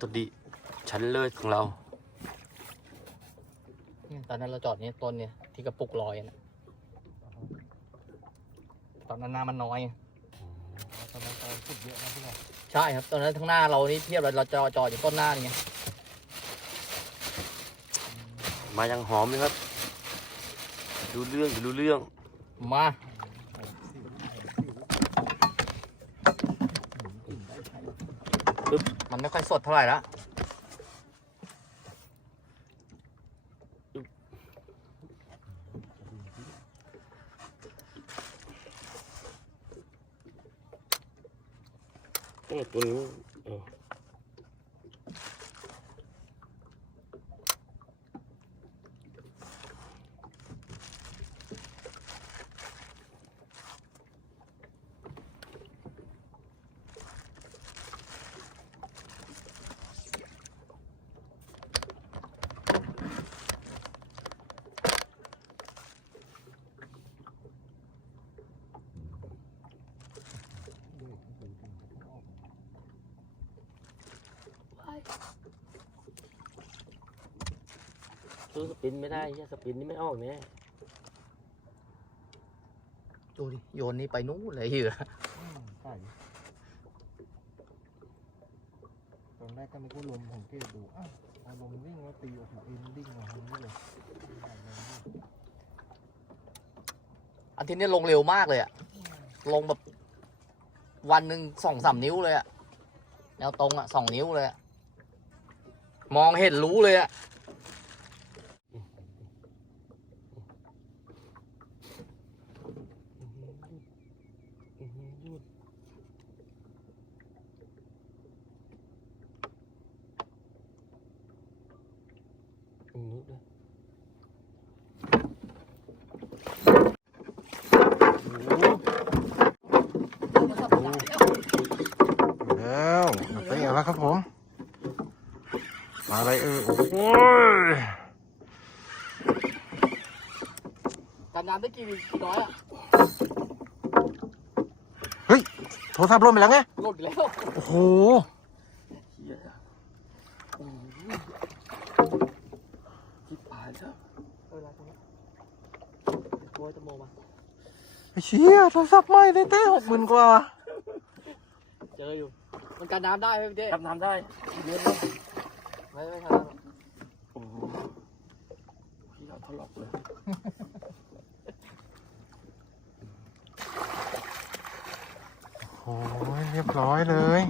ตรดิชั้นเลิศของเรา เนี่ยตอนนั้นเราจอดนี่ต้นเนี่ยที่กระปุกลอยนะตอนนั้นน้ำมันน้อยตอนนั้นตอนขุดเยอะนะพี่หน่อยใช่ครับ ตอนนั้นทั้างหน้าเรานี่เทียบเลยเราจอดจอดอยู่ต้นหน้านี่ไงมายังหอมเลยครับ ดูเรื่องดูเรื่องมา มันไม่ค่อยสดเท่าไหร่ละตัวนี้เออ ซื้อสปินไม่ได้เหี้ยสปินนี่ไม่ออกเนี่ยดูดิโยนนี่ไปนู้นเลยเหยื่ออืมใช่ตอนแรกก็นึกว่าลมของเกดดูอ้าวพอลมวิ่งแล้วตีโอ้โหเอ็นดิ้งมาทางนี้เลยใช่เลยพี่อันที่นี้ลงเร็วมากเลยอะลงแบบวันหนึ่งสองสามนิ้วเลยอะแนวตรงอะสองนิ้วเลยอะมองเห็นรู้เลยอะ อืมด้วยโอ้โห แล้วมาเตะแล้วครับผมมาอะไรเออโอ้ยการน้ำได้กี่กี่น้อยอะโทรศัพท์ล่นไปแล้วไงหลุดแล้วโอ้โหเหี้ยโอ้โหจิบหายแล้วเออตรงนี้โวยตะโมมาไอ้เชี่ยโทรศัพท์ใหม่เลยเต้หกหมื่นกว่า เจออยู่ มันการน้ำได้ไหมพี่เจ๊ทำน้ำได้เยอะเลยไม่ไม่ทำน้ำหรอกโอ้โหพี่เราทะเลาะเลยโอ้ยเรียบร้อยเลย